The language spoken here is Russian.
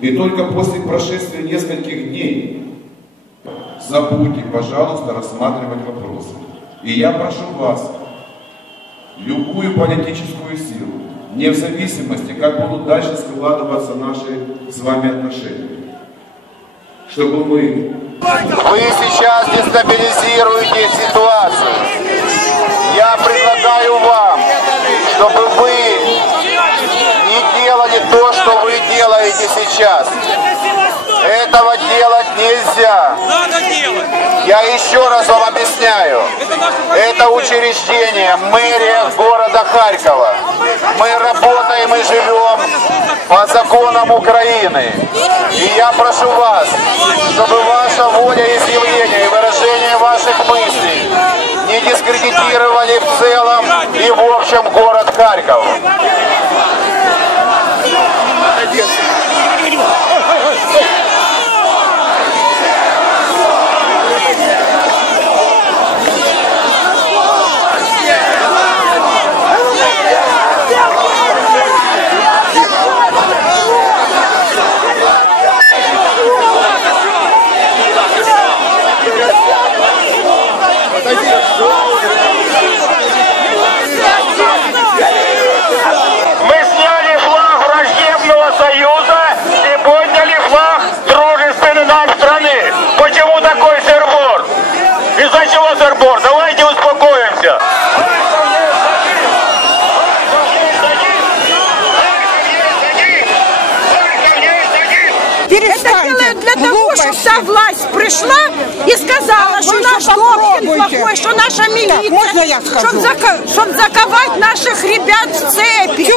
И только после прошествия нескольких дней забудьте, пожалуйста, рассматривать вопросы. И я прошу вас, любую политическую силу, вне в зависимости, как будут дальше складываться наши с вами отношения, чтобы мы Вы сейчас дестабилизируете ситуацию. Я предлагаю вам, чтобы вы не делали то, что вы сейчас. Этого делать нельзя. Надо делать! Я еще раз вам объясняю. Это учреждение, мэрия города Харькова. Мы работаем и живем по законам Украины. И я прошу вас, чтобы ваша воля изъявления и выражение ваших мыслей не дискредитировали в целом и в общем город Харьков. Из-за чего сырбор? Давайте успокоимся. Это Перестаньте. делают для того, чтобы вся власть пришла и сказала, что наш Добкин плохой, что наша милиция, чтобы заковать наших ребят в цепи.